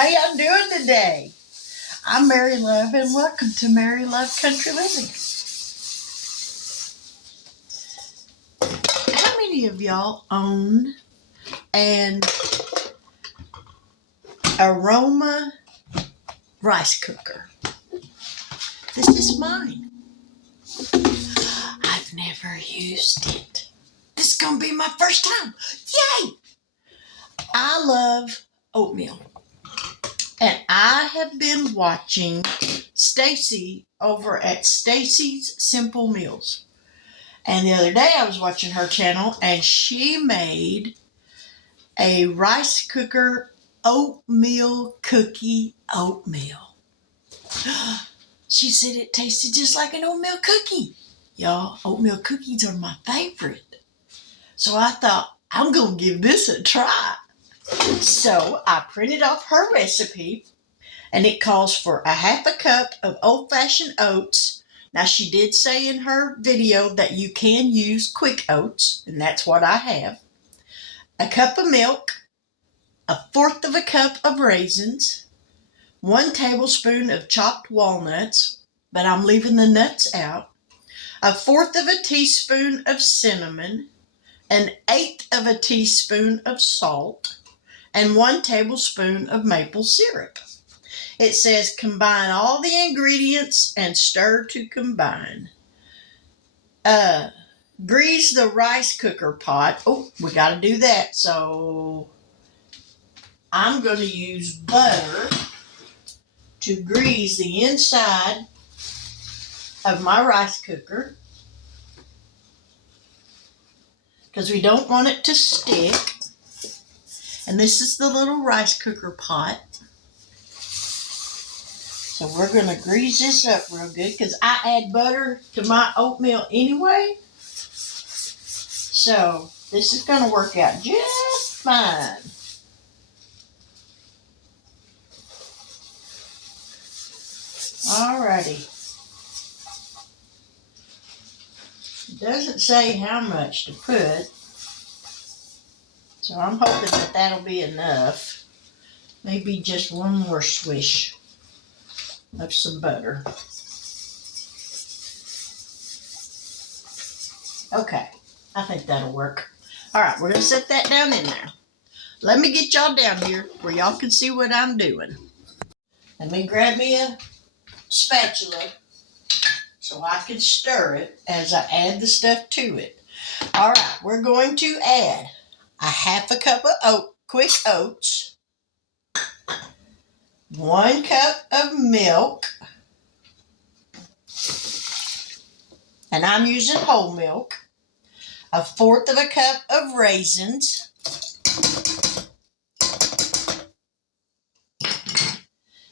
How y'all doing today? I'm Mary Love, and welcome to Mary Love Country Living. How many of y'all own an Aroma Rice Cooker? This is mine. I've never used it. This is going to be my first time. Yay! I love oatmeal. And I have been watching Stacy over at Stacy's Simple Meals. And the other day I was watching her channel and she made a rice cooker oatmeal cookie oatmeal. She said it tasted just like an oatmeal cookie. Y'all, oatmeal cookies are my favorite. So I thought, I'm going to give this a try. So I printed off her recipe, and it calls for a half a cup of old-fashioned oats. Now, she did say in her video that you can use quick oats, and that's what I have. A cup of milk, 1/4 of a cup of raisins, 1 tablespoon of chopped walnuts, but I'm leaving the nuts out, 1/4 of a teaspoon of cinnamon, 1/8 of a teaspoon of salt, and 1 tablespoon of maple syrup. It says combine all the ingredients and stir to combine. Grease the rice cooker pot. Oh, we got to do that. So I'm going to use butter to grease the inside of my rice cooker because we don't want it to stick. And this is the little rice cooker pot. So we're going to grease this up real good because I add butter to my oatmeal anyway. So this is going to work out just fine. Alrighty. It doesn't say how much to put. So I'm hoping that that'll be enough. Maybe just one more swish of some butter. Okay, I think that'll work. All right, we're going to set that down in there. Let me get y'all down here where y'all can see what I'm doing. Let me grab me a spatula so I can stir it as I add the stuff to it. All right, we're going to add a half a cup of quick oats, 1 cup of milk, and I'm using whole milk, 1/4 of a cup of raisins,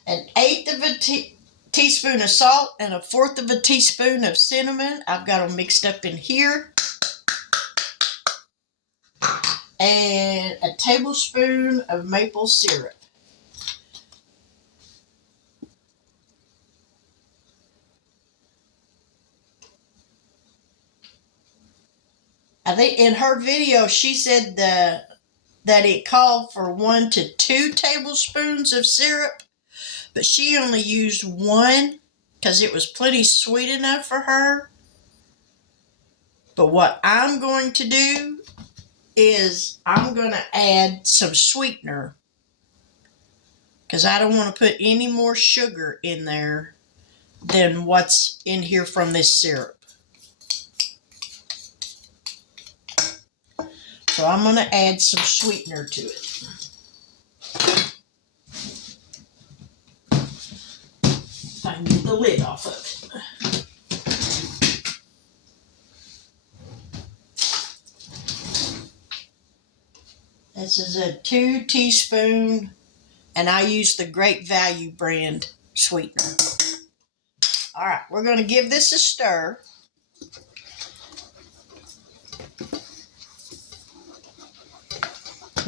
1/8 of a teaspoon of salt, and 1/4 of a teaspoon of cinnamon. I've got them mixed up in here. And a tablespoon of maple syrup. I think in her video she said that it called for 1 to 2 tablespoons of syrup, but she only used 1 because it was plenty sweet enough for her. But what I'm going to do is I'm going to add some sweetener because I don't want to put any more sugar in there than what's in here from this syrup. So I'm going to add some sweetener to it. If I can get the lid off of it. This is a 2 teaspoon, and I use the Great Value brand sweetener. All right, we're going to give this a stir.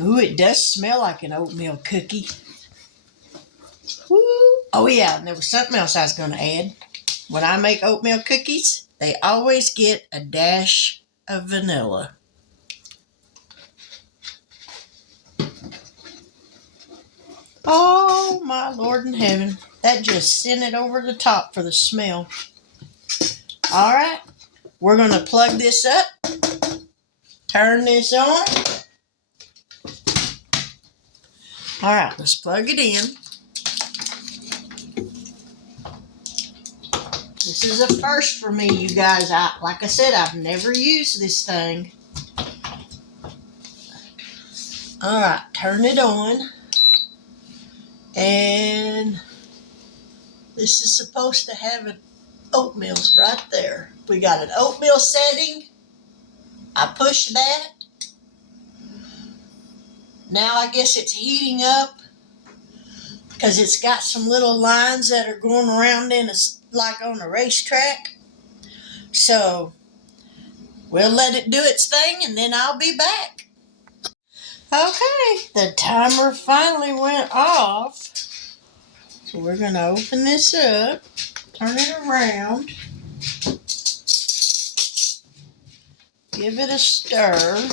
Ooh, it does smell like an oatmeal cookie. Woo. Oh, yeah, and there was something else I was going to add. When I make oatmeal cookies, they always get a dash of vanilla. Oh, my Lord in heaven. That just sent it over the top for the smell. All right. We're going to plug this up. Turn this on. All right. Let's plug it in. This is a first for me, you guys. Like I said, I've never used this thing. All right. Turn it on. And this is supposed to have an oatmeal right there. We got an oatmeal setting. I push that. Now I guess it's heating up because it's got some little lines that are going around like on a racetrack. So we'll let it do its thing and then I'll be back. Okay, the timer finally went off. So we're going to open this up, turn it around, give it a stir.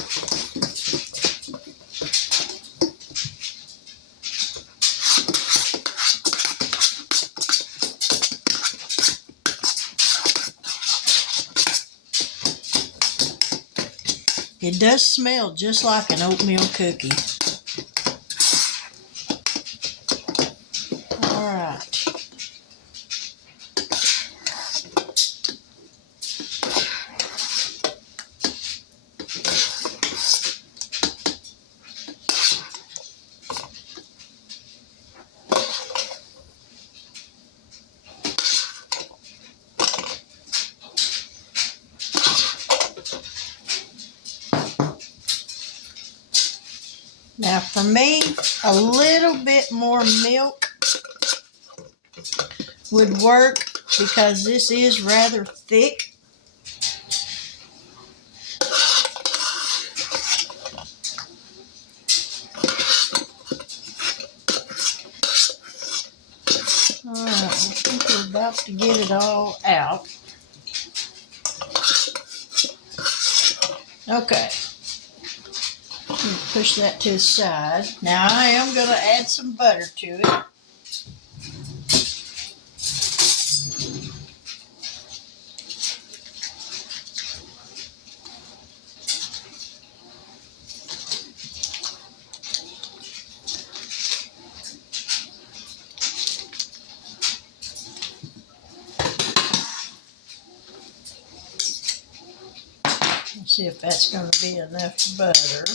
It does smell just like an oatmeal cookie. All right. Now for me, a little bit more milk would work because this is rather thick. Alright, I think we're about to get it all out. Okay. Push that to the side. Now I am going to add some butter to it. Let's see if that's going to be enough butter.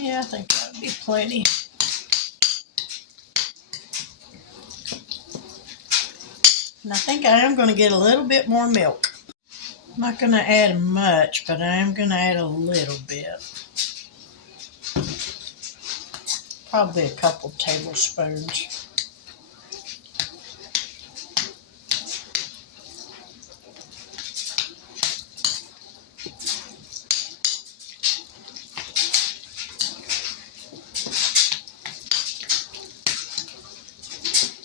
Yeah, I think that would be plenty. And I think I am going to get a little bit more milk. I'm not going to add much, but I am going to add a little bit. Probably a couple tablespoons.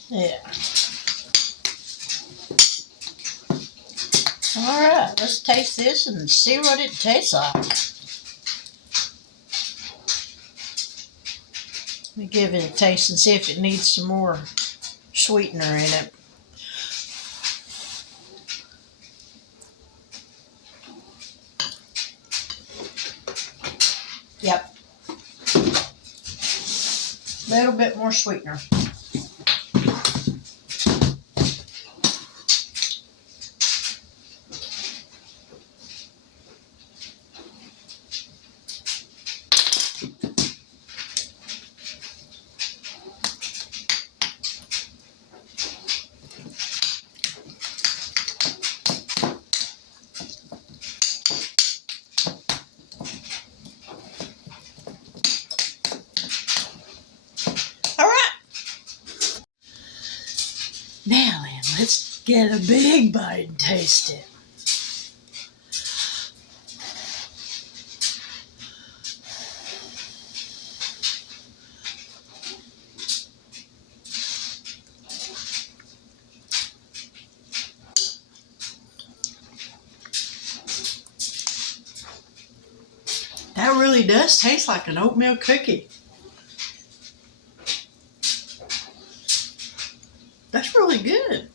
Yeah. All right, let's taste this and see what it tastes like. Let me give it a taste and see if it needs some more sweetener in it. Yep. A little bit more sweetener. Now then, let's get a big bite and taste it. really does taste like an oatmeal cookie. That's really good.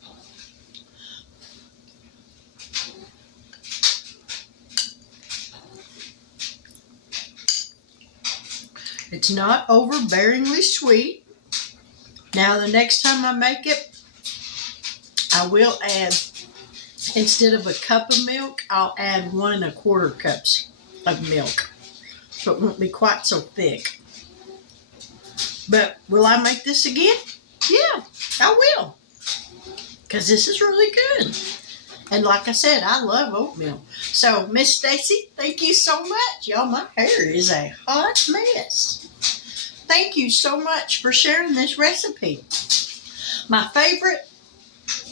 It's not overbearingly sweet. Now, the next time I make it, I will add, instead of a cup of milk, I'll add 1 1/4 cups of milk. So it won't be quite so thick. But will I make this again? Yeah, I will. Because this is really good. And like I said, I love oatmeal. So, Miss Stacy, thank you so much. Y'all, my hair is a hot mess. Thank you so much for sharing this recipe. My favorite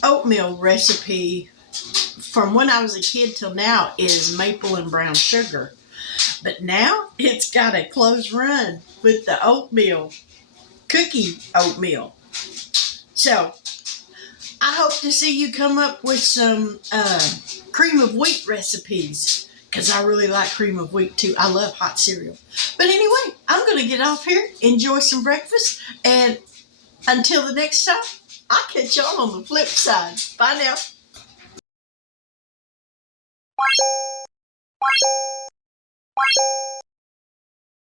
oatmeal recipe from when I was a kid till now is maple and brown sugar. But now it's got a close run with the oatmeal, cookie oatmeal. So, I hope to see you come up with some cream of wheat recipes, because I really like cream of wheat too. I love hot cereal. But anyway, I'm going to get off here, enjoy some breakfast, and until the next time, I'll catch y'all on the flip side. Bye now.